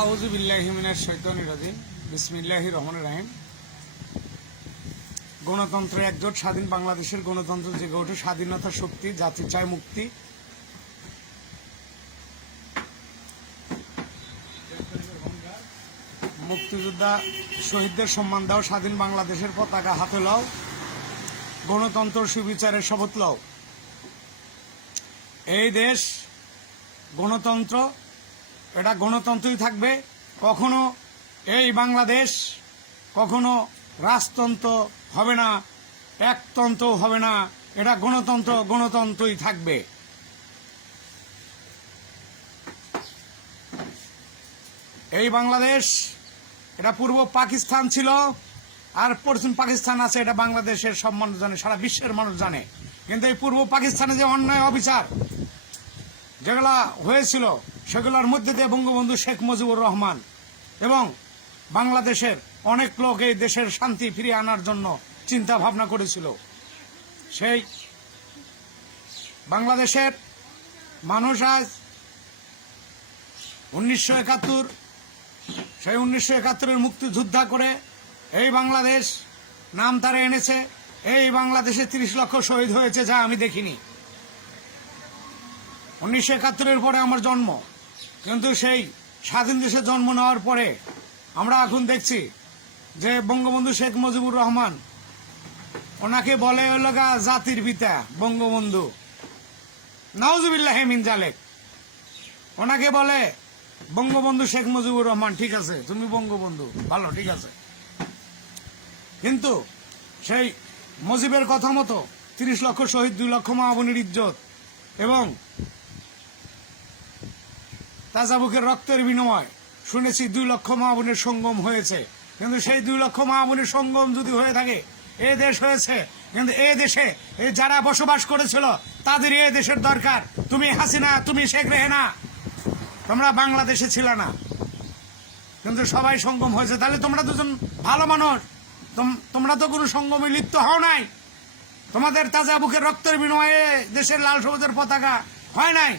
আউযু বিল্লাহি মিনাশ শাইতানির রাজিম বিসমিল্লাহির রহমানির রহিম। গণতন্ত্র একজোট স্বাধীন বাংলাদেশের গণতন্ত্র জেগে ওঠে স্বাধীনতা শক্তি, জাতি চায় মুক্তি। মুক্তিযোদ্ধা শহীদদের সম্মান দাও, স্বাধীন বাংলাদেশের পতাকা হাতে লও, গণতন্ত্র সুবিচারের শপথ লও। এই দেশ গণতন্ত্র, এটা গণতন্ত্রই থাকবে। কখনো এই বাংলাদেশ কখনো রাজতন্ত্র হবে না, একতন্ত্র হবে না। এটা গণতন্ত্র, গণতন্ত্রই থাকবে। এই বাংলাদেশ এটা পূর্ব পাকিস্তান ছিল, আর পশ্চিম পাকিস্তান আছে, এটা বাংলাদেশের সব মানুষ জানে, সারা বিশ্বের মানুষ জানে। কিন্তু এই পূর্ব পাকিস্তানে যে অন্যায় অবিচার যেগুলা হয়েছিল, সেগুলোর মধ্যে দিয়ে বঙ্গবন্ধু শেখ মুজিবুর রহমান এবং বাংলাদেশের অনেক লোক এই দেশের শান্তি ফিরিয়ে আনার জন্য চিন্তা ভাবনা করেছিল। সেই বাংলাদেশের মানুষ আজ 1971 সেই 1971-এর মুক্তিযোদ্ধা করে এই বাংলাদেশ নাম তারা এনেছে। এই বাংলাদেশে 30 লক্ষ শহীদ হয়েছে, যা আমি দেখিনি। 1971-এর পরে আমার জন্ম, কিন্তু সেই স্বাধীন দেশে জন্ম নেওয়ার পরে আমরা এখন দেখছি যে বঙ্গবন্ধু শেখ মুজিবুর রহমান, ওনাকে বলে হলো জাতির পিতা বঙ্গবন্ধু, নাউজুবিল্লাহি মিন জালিক। ওনাকে বলে বঙ্গবন্ধু শেখ মুজিবুর রহমান। ঠিক আছে, তুমি বঙ্গবন্ধু, ভালো, ঠিক আছে। কিন্তু সেই মুজিবের কথা মতো 30 লক্ষ শহীদ, 2 লক্ষ মা বোনের ইজ্জত এবং তাজা বুকের রক্তের বিনিময় শুনেছি 2 লক্ষ মা বোনের সঙ্গম হয়েছে। কিন্তু সেই 2 লক্ষ মা বোনের সঙ্গম যদি হয়ে থাকে, এই দেশ হয়েছে। কিন্তু এই দেশে এই যারা বসবাস করেছিল তাদের এই দেশের দরকার। তুমি হাসিনা, তুমি শেখ রেহানা, তোমরা বাংলাদেশে ছিল না, কিন্তু সবাই সঙ্গম হয়েছে। তাহলে তোমরা দুজন ভালো মানুষ, তোমরা তো কোনো সঙ্গমে লিপ্ত হও নাই। তোমাদের তাজা বুকের রক্তের বিনিময়ে দেশের লাল সবুজের পতাকা হয় নাই।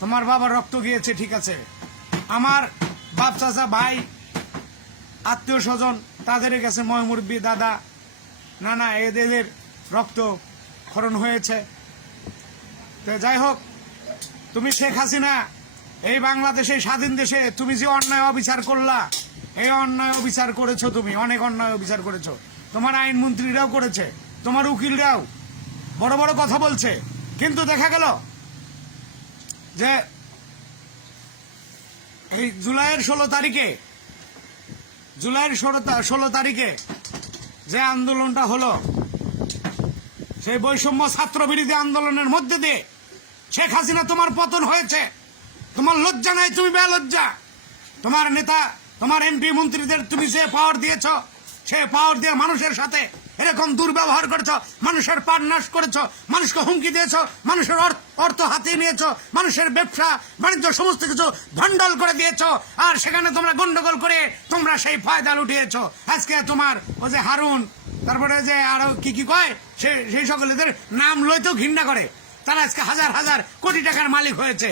তোমার বাবার রক্ত গিয়েছে, ঠিক আছে। আমার বাপ, চাচা, ভাই, আত্মীয় স্বজন, তাদের কাছে ময়মুরব্বী, দাদা, নানা, এদের রক্ত ক্ষরণ হয়েছে। তো যাই হোক, তুমি শেখ হাসিনা এই বাংলাদেশে স্বাধীন দেশে তুমি যে অন্যায় অবিচার করলা, এই অন্যায় অবিচার করেছো, তুমি অনেক অন্যায় অবিচার করেছো। তোমার আইনমন্ত্রীরাও করেছে, তোমার উকিলরাও বড় বড় কথা বলছে। কিন্তু দেখা গেল যে এই জুলাইয়ের 16 তারিখে যে আন্দোলনটা হলো, সেই বৈষম্য ছাত্র বিরোধী আন্দোলনের মধ্যে দিয়ে শেখ হাসিনা তোমার পতন হয়েছে। তোমার লজ্জা নাই, তুমি বেলজ্জা। তোমার নেতা, তোমার এমপি মন্ত্রীদের তুমি যে পাওয়ার দিয়েছ, সে পাওয়ার দিয়ে মানুষের সাথে এরকম দুর্ব্যবহার করেছ, মানুষের প্রাণ নাশ করেছ, মানুষকে হুমকি দিয়েছ, মানুষের অর্থ হাতিয়ে নিয়েছ, মানুষের ব্যবসা বাণিজ্য সমস্ত কিছু ভণ্ডল করে দিয়েছ। আর সেখানে তোমরা গন্ডগোল করে তোমরা সেই ফায়দা লুটিয়েছ। আজকে তোমার ওই যে হারুন, তারপরে যে আরো কি কয়, সেই সকলেদের নাম লইতেও ঘৃণা করে। তারা আজকে হাজার হাজার কোটি টাকার মালিক হয়েছে।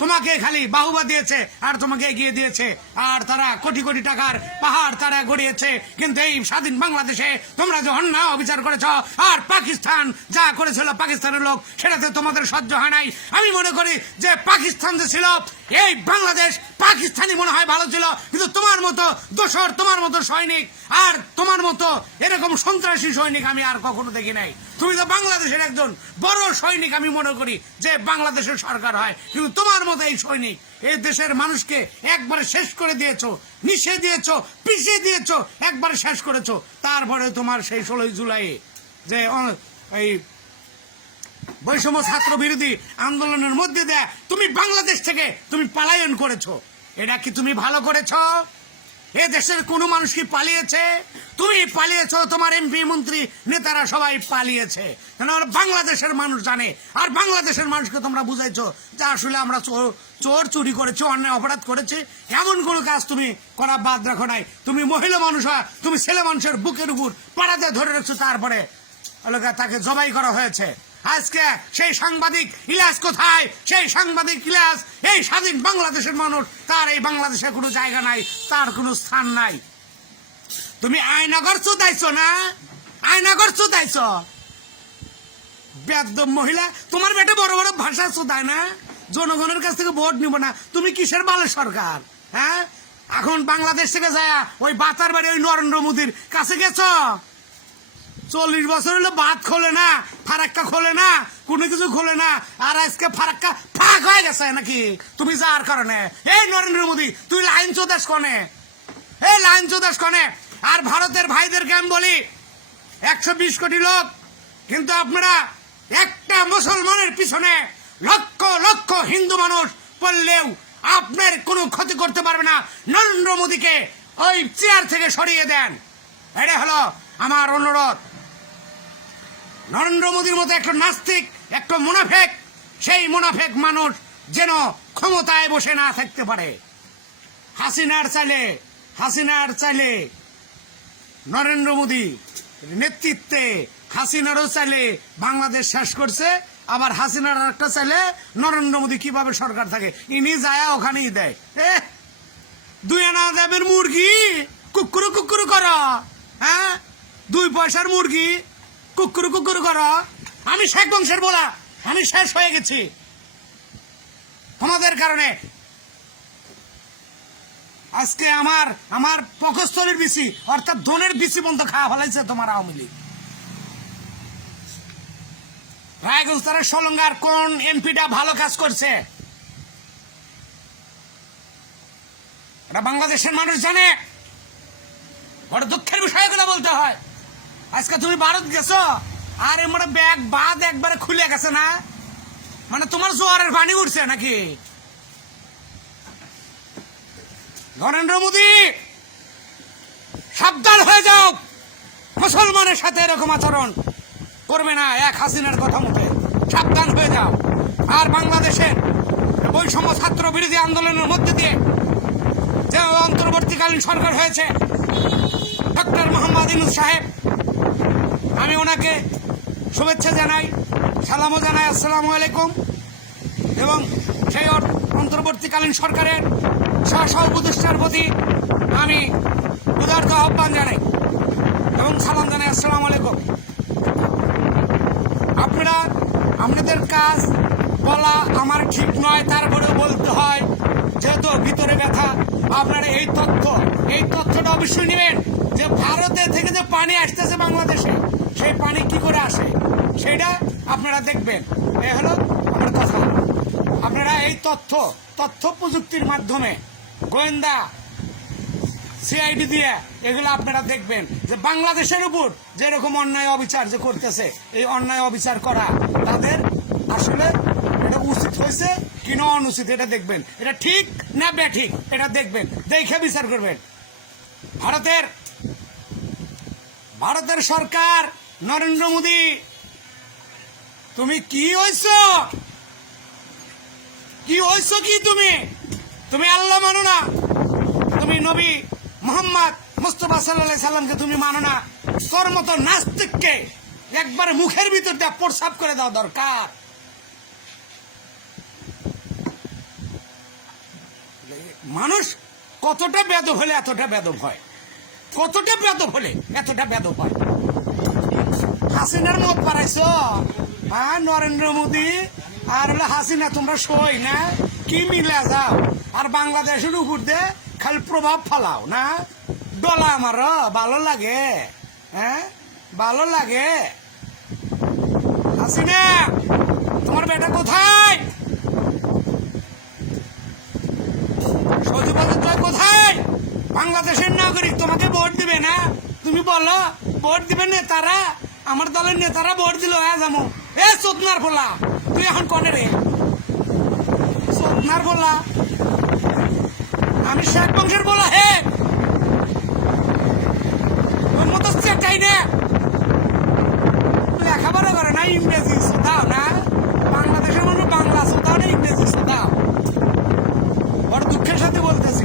তোমাকে খালি বাহুবা দিয়েছে আর তোমাকে এগিয়ে দিয়েছে, আর তারা কোটি কোটি টাকার পাহাড় তারা গড়িয়েছে। কিন্তু এই স্বাধীন বাংলাদেশে তোমরা যে অন্যায় অবিচার করেছ, আর পাকিস্তান যা করেছিল পাকিস্তানের লোক, সেটাতে তোমাদের সহ্য হয় নাই। আমি মনে করি যে পাকিস্তান যে ছিল, এই বাংলাদেশ পাকিস্তানি মনে হয় ভালো ছিল। কিন্তু তোমার মতো দোসর, তোমার মতো সৈনিক আর তোমার মতো এরকম সন্ত্রাসী সৈনিক আমি আর কখনো দেখি নাই। তুমি তো বাংলাদেশের একজন বড় সৈনিক আমি মনে করি যে বাংলাদেশের সরকার হয়। কিন্তু তোমার মতো এই সৈনিক এই দেশের মানুষকে একবারে শেষ করে দিয়েছো, মিশিয়ে দিয়েছো, পিছিয়ে দিয়েছো, একবারে শেষ করেছো। তারপরে তোমার সেই 16 জুলাই যে এই বৈষম্য ছাত্র বিরোধী আন্দোলনের মধ্যে দেয়া তুমি বাংলাদেশ থেকে তুমি পলায়ন করেছো। এটা কি তুমি ভালো করেছো? এ দেশের কোনো মানুষ কি পালিয়েছে? তুমি পালিয়েছো, তোমার এমপি মন্ত্রী নেতারা সবাই পালিয়েছে। কেন বাংলাদেশের মানুষ জানে। আর বাংলাদেশের মানুষকে তোমরা বুঝাইছো যে আসলে আমরা চোর চুরি করেছি, অন্যায় অপরাধ করেছি, এমন কোনো কাজ তুমি করা বাদ রাখো নাই। তুমি মহিলা মানুষ হয়, তুমি ছেলে মানুষের বুকের উপর পাড়াতে ধরে রাখছো, তারপরে তাকে জবাই করা হয়েছে। আজকে সেই সাংবাদিক ইলিয়াস কোথায়? সেই সাংবাদিক ইলিয়াস এই স্বাধীন বাংলাদেশের মানুষ, তার এই বাংলাদেশে কোনো জায়গা নাই, তার কোনো স্থান নাই। তুমি আয়নাগর চুদাইছো না, আয়নাগর চুদাইছো বেদম মহিলা। তোমার বেটা বড় বড় ভাষা চুদায় না, জনগণের কাছ থেকে ভোট নিব না। তুমি কিসের বালের সরকার? হ্যাঁ, এখন বাংলাদেশ থেকে যায় ওই বাতার বাড়ি ওই নরেন্দ্র মোদীর কাছে গেছ। 40 বছর হলো বাত খোলে না, ফারাক্কা খোলে না, কোনো কিছু খোলে না, আর আজকে ফারাক্কা ফাঁক হয়ে গেছে নাকি তুমি যার কারণে? এই নরেন্দ্র মোদী তুই লাইন চোদাস কনে, এই লাইন চোদাস কনে। আর ভারতের ভাইদেরকে আমি বলি 120 কোটি লোক, কিন্তু আপনারা একটা মুসলমানের পিছনে লক্ষ লক্ষ হিন্দু মানুষ পড়লেও আপনার কোনো ক্ষতি করতে পারবে না। নরেন্দ্র মোদীকে ওই চেয়ার থেকে সরিয়ে দেন, এটা হলো আমার অনুরোধ। নরেন্দ্র মোদীর মতো একটা নাস্তিক, একটা মুনাফেক, সেই মুনাফেক মানুষ যেন ক্ষমতায় বসে না থাকতে পারে। হাসিনার চাইলে নরেন্দ্র মোদী নেতৃত্বে হাসিনারও চাইলে বাংলাদেশ শেষ করছে, আবার হাসিনার একটা চাইলে নরেন্দ্র মোদী কিভাবে সরকার থাকে ইনি যায় ওখানেই দেয়। 2 আনা দামের মুরগি কুকুরু কুকুরু কর, হ্যাঁ 2 পয়সার মুরগি কুকুরু কুকুরু কর। আমি শেখ বংশের বলা, আমি শেষ হয়ে গেছি তোমাদের কারণে। আজকে আমার পক্ষস্থলের বিসি অর্থাৎ ধনের বিসি বন্ধ খাওয়া ফেলাইছে তোমার আওয়ামী লীগ। রায়গঞ্জ তারা সলঙ্গার কোন এমপিটা ভালো কাজ করছে এটা বাংলাদেশের মানুষ জানে। বড় দুঃখের বিষয়গুলো বলতে হয়। আজকে তুমি ভারত গেছো আর এমন ব্যাগ বাদ একবারে খুলে গেছে না, মানে তোমার জোয়ারের পানি উঠছে নাকি? নরেন্দ্র মোদী সাবধান হয়ে যাও, মুসলমানের সাথে এরকম আচরণ করবে না। এক হাসিনার কথা মতে সাবধান হয়ে যাও। আর বাংলাদেশের বৈষম্য ছাত্র বিরোধী আন্দোলনের মধ্যে দিয়ে যে অন্তর্বর্তীকালীন সরকার হয়েছে, ডক্টর মোহাম্মদ ইউনূস সাহেব, আমি ওনাকে শুভেচ্ছা জানাই, সালামও জানাই, আসসালামু আলাইকুম। এবং সেই অন্তর্বর্তীকালীন সরকারের সহ উপদেষ্টার প্রতি আমি উদারত আহ্বান জানাই এবং সালাম জানাই, আসসালামু আলাইকুম। আপনারা আপনাদের কাজ বলা আমার ঠিক নয়, তারপরেও বলতে হয় যেহেতু ভিতরে ব্যথা। আপনারা এই তথ্যটা অবশ্যই নেবেন যে ভারতের থেকে যে পানি আসতেছে বাংলাদেশে, সেই পানি কি করে আসে সেটা আপনারা দেখবেন। এই হলো আমার কথা। আপনারা এই তথ্য প্রযুক্তির মাধ্যমে গোয়েন্দা সিআইডি দিয়ে এগুলো আপনারা দেখবেন যে বাংলাদেশের উপর যেরকম অন্যায় অবিচার যে করতেছে, এই অন্যায় অবিচার করা তাদের আসলে এটা উচিত হয়েছে কিনা অনুচিত এটা দেখবেন। এটা ঠিক না বেঠিক এটা দেখবেন, দেখে বিচার করবেন। ভারতের সরকার নরেন্দ্র মোদী তুমি কি হইছ কি তুমি আল্লাহ মানো না, তুমি নবী মোহাম্মদ মুস্তাফা সাল্লাল্লাহু আলাইহি সাল্লামকে তুমি মানো না। তোর মতো নাস্তিককে একবার মুখের ভিতর দিয়ে প্রসাব করে দেওয়া দরকার। মানুষ কতটা বেদব হলে এতটা বেদব হয়, কতটা বেদব হলে এতটা বেদব হয়। হাসিনার মত পারাইছো, হ্যাঁ নরেন্দ্র মোদী আর হলো হাসিনা, তোমরা সই না কি মিলে যাও আর বাংলাদেশের উপর দিয়ে খালি প্রভাব ফেলাও না। ডলা আমার ভালো লাগে, হ্যাঁ ভালো লাগে। হাসিনা তোমার বেটা কোথায়? সচিবালয় কোথায়? বাংলাদেশের নাগরিক তোমাকে ভোট দিবে না? তুমি বলো ভোট দিবে নেতারা, আমার দলের নেতারা ভোট দিল যেমন এ চোদনার ফোলা। তুই এখন কনে রে চোদনার ফোলা? আমি শেখ বংশের বলা হে তোর মতো চেটাই না, লেখাপড়া করে না, ইংরেজি শোধাও না। বাংলাদেশের মানুষ বাংলা শোধাও না, ইংরেজি শোধাও। বড় দুঃখের সাথে বলতেছি।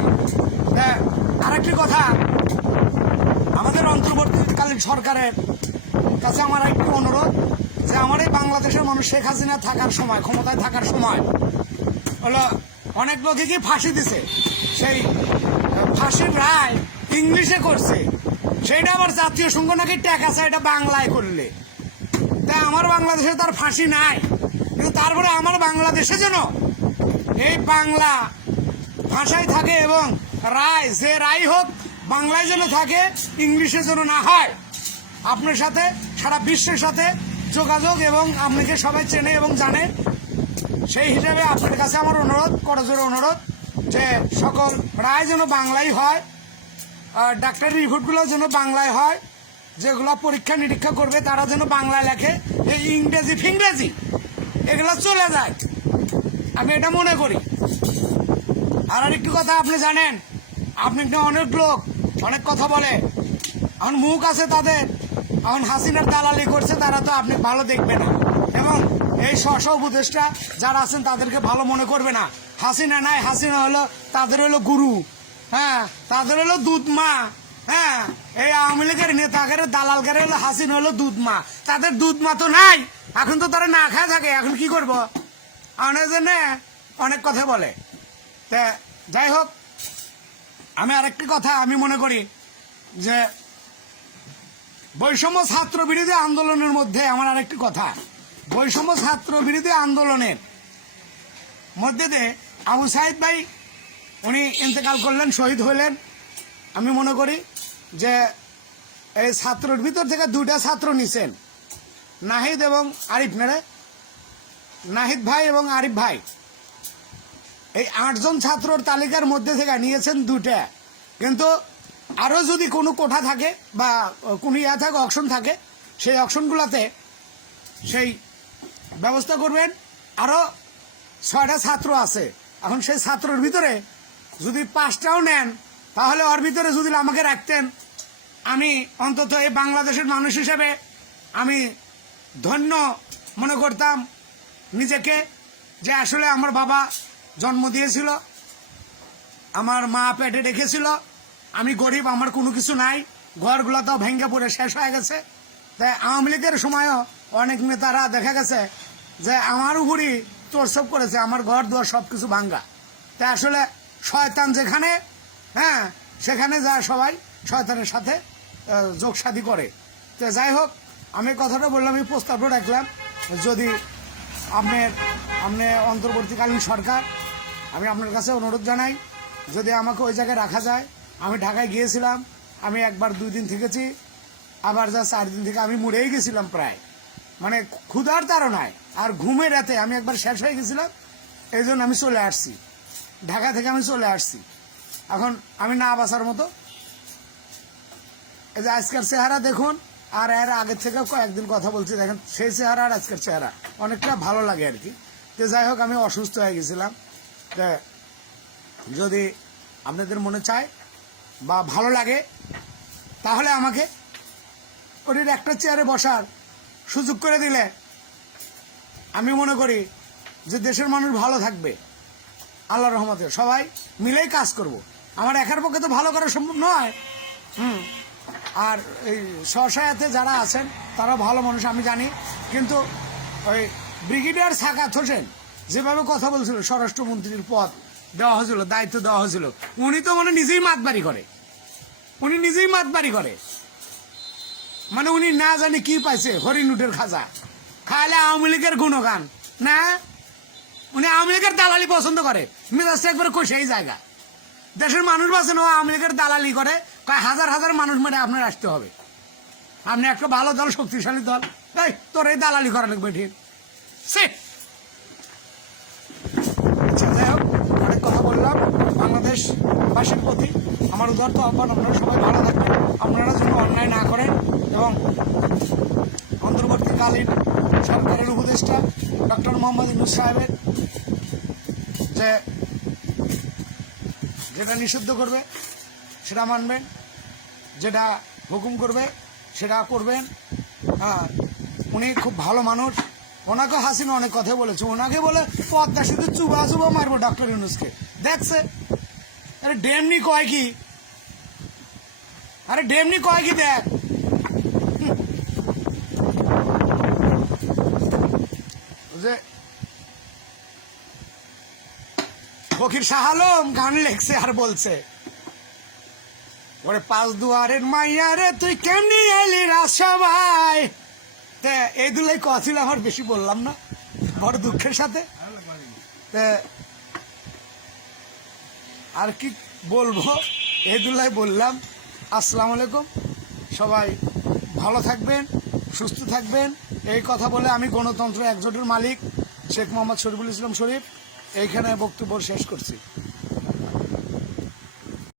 আরেকটি কথা, আমাদের অন্তর্বর্তীকালীন সরকারের কাছে আমার একটু অনুরোধ যে আমার এই বাংলাদেশের মানুষ শেখ হাসিনা থাকার সময়, ক্ষমতায় থাকার সময় হলো অনেক লোকে কি ফাঁসি দিছে, সেই ফাঁসির রায় ইংলিশে করছে, সেইটা আবার জাতীয় সংঘ নাকি ট্যাক্স এটা বাংলায় করলে। তাই আমার বাংলাদেশে তার ফাঁসি নাই, কিন্তু তারপরে আমার বাংলাদেশে যেন এই বাংলা ভাষায় থাকে এবং রায়, যে রায় হোক বাংলায় যেন থাকে, ইংলিশে যেন না হয়। আপনার সাথে সারা বিশ্বের সাথে যোগাযোগ এবং আপনাকে সবাই চেনে এবং জানে, সেই হিসাবে আপনার কাছে আমার অনুরোধ, করজোর অনুরোধ, যে সকল রায় যেন বাংলায় হয়, ডাক্তার রিপোর্টগুলো যেন বাংলায় হয়, যেগুলো পরীক্ষা নিরীক্ষা করবে তারা যেন বাংলায় লেখে, এই ইংরেজি ফিংরেজি এগুলো চলে যায়, আমি এটা মনে করি। আর আরেকটি কথা আপনি জানেন, আপনি অনেক লোক অনেক কথা বলে, এখন মুখ আছে তাদের, এখন হাসিনার দালালি করছে, তারা তো আপনি ভালো দেখবে না, এবং এই স্ব উপদেষ্টা যারা আছেন তাদেরকে ভালো মনে করবে না। হাসিনা নাই, হাসিনা হলো তাদের হলো গুরু, হ্যাঁ, তাদের হলো দুধ মা, হ্যাঁ, এই আওয়ামী লীগের নেতাদের দালালগারে হলো হাসিনা হলো দুধ মা, তাদের দুধ মা তো নাই, এখন তো তারা না খায় থাকে, এখন কি করবো, অনেক কথা বলে। তা যাই হোক, আমি আরেকটি কথা আমি মনে করি যে বৈষম্য ছাত্র বিরোধী আন্দোলনের মধ্যে আমার আরেকটি কথা, বৈষম্য ছাত্র বিরোধী আন্দোলনের মধ্যে দিয়ে আবু সাইদ ভাই উনি ইন্তেকাল করলেন, শহীদ হইলেন। আমি মনে করি যে এই ছাত্রর ভিতর থেকে দুইটা ছাত্র নিছেন, নাহিদ এবং আরিফ, নাহিদ ভাই এবং আরিফ ভাই, এই 8 জন ছাত্রর তালিকার মধ্যে থেকে নিয়েছেন দুটা। কিন্তু আরও যদি কোনো কোঠা থাকে বা কোনো থাকে, অকশন থাকে, সেই অকশনগুলোতে সেই ব্যবস্থা করবেন। আরও 6টা ছাত্র আছে, এখন সেই ছাত্রর ভিতরে যদি 5টাও নেন, তাহলে ওর ভিতরে যদি আমাকে রাখতেন, আমি অন্তত এই বাংলাদেশের মানুষ হিসেবে আমি ধন্য মনে করতাম নিজেকে, যে আসলে আমার বাবা জন্ম দিয়েছিল, আমার মা পেটে রেখেছিল, আমি গরিব, আমার কোনো কিছু নাই, ঘরগুলো তো ভেঙে পড়ে শেষ হয়ে গেছে। তাই আওয়ামী লীগের সময়ও অনেক নেতারা দেখা গেছে যে আমার উপরই তোরসব করেছে, আমার ঘর দুয়ার সব কিছু ভাঙ্গা। তাই আসলে শয়তান যেখানে, হ্যাঁ, সেখানে যা সবাই শয়তানের সাথে যোগসাধি করে। তো যাই হোক, আমি কথাটা বললাম, এই প্রস্তাবটা রাখলাম, যদি আপনি অন্তর্বর্তীকালীন সরকার, আমি আপনার কাছে অনুরোধ জানাই, যদি আমাকে ওই জায়গায় রাখা যায়। আমি ঢাকায় গিয়েছিলাম, আমি একবার 2 দিন থেকেছি, আবার যা 4 দিন থেকে আমি মরেই গেছিলাম প্রায়, মানে ক্ষুধার তাড়নায় আর ঘুমের রাতে আমি একবার শেষ হয়ে গেছিলাম। এই জন্য আমি চলে আসছি, ঢাকা থেকে আমি চলে আসছি। এখন আমি না বাঁচার মতো। এই যে আজকের চেহারা দেখুন, আর এর আগের থেকে কয়েকদিন কথা বলছি, দেখেন সেই চেহারা আর আজকের চেহারা অনেকটা ভালো লাগে আর কি। তো যাই হোক, আমি অসুস্থ হয়ে গেছিলাম। যদি আপনাদের মনে চায় বা ভালো লাগে, তাহলে আমাকে ওটির একটা চেয়ারে বসার সুযোগ করে দিলে আমি মনে করি যে দেশের মানুষ ভালো থাকবে, আল্লাহর রহমতে সবাই মিলেই কাজ করব। আমার একার পক্ষে তো ভালো করা সম্ভব নয়। আর এই স্বসহায়তে যারা আছেন তারা ভালো মানুষ আমি জানি, কিন্তু ওই ব্রিগেডিয়ার সাকাত হোসেন যেভাবে কথা বলছিল, স্বরাষ্ট্রমন্ত্রীর পদ দেওয়া হয়েছিল, দায়িত্ব দেওয়া হয়েছিল, উনি তো মানে নিজেই মাতবাড়ি করে, মানে উনি না জানি কি পাইছে, হরিণুটের খাজা খাইলে আওয়ামী লীগের গুণগান না, উনি আওয়ামী লীগের দালালি পছন্দ করে, মেজাজটা একবারে কষেই জায়গা। দেশের মানুষ বাঁচেন, ও আওয়ামী লীগের দালালি করে, কয় হাজার হাজার মানুষ মেরে আপনার আসতে হবে, আপনি একটা ভালো দল, শক্তিশালী দল, এই তোর এই দালালি করা লাগবে, ঠিক সে। আচ্ছা, যাই হোক, অনেক কথা বললাম। বাংলাদেশবাসীর প্রতি আমার উদারত আহ্বান, আপনারা সবাই ভালো থাকবেন, আপনারা যেন অন্যায় না করেন, এবং অন্তর্বর্তীকালীন সরকারের উপদেষ্টা ডক্টর মোহাম্মদ ইউনূস সাহেবের যেটা নিষিদ্ধ করবে সেটা মানবেন, যেটা হুকুম করবে সেটা করবেন। হ্যাঁ, উনি খুব ভালো মানুষ, ওনাকে হাসিনা অনেক কথা বলেছে, ওনাকে বলে পদ্মা সেতু চুবা চুবা মারবো ডক্টর ইউনূসকে, দেখছে। আরে ডেমনি কয় কি, দেখ যে ফকির শাহ আলম গান লেখছে আর বলছে, ওরে পাঁচ দুয়ারের মাইয়া রে তুই কেমনি এলি রাজসভায়। তে এই দুলাই কথা আমার বেশি বললাম না, বড় দুঃখের সাথে। আর কি বলবো, এই দুলাই বললাম। আসসালামু আলাইকুম, সবাই ভালো থাকবেন, সুস্থ থাকবেন। এই কথা বলে আমি গণতন্ত্র একজোটের মালিক শেখ মোহাম্মদ শরীফুল ইসলাম শরীফ এইখানে বক্তব্য শেষ করছি।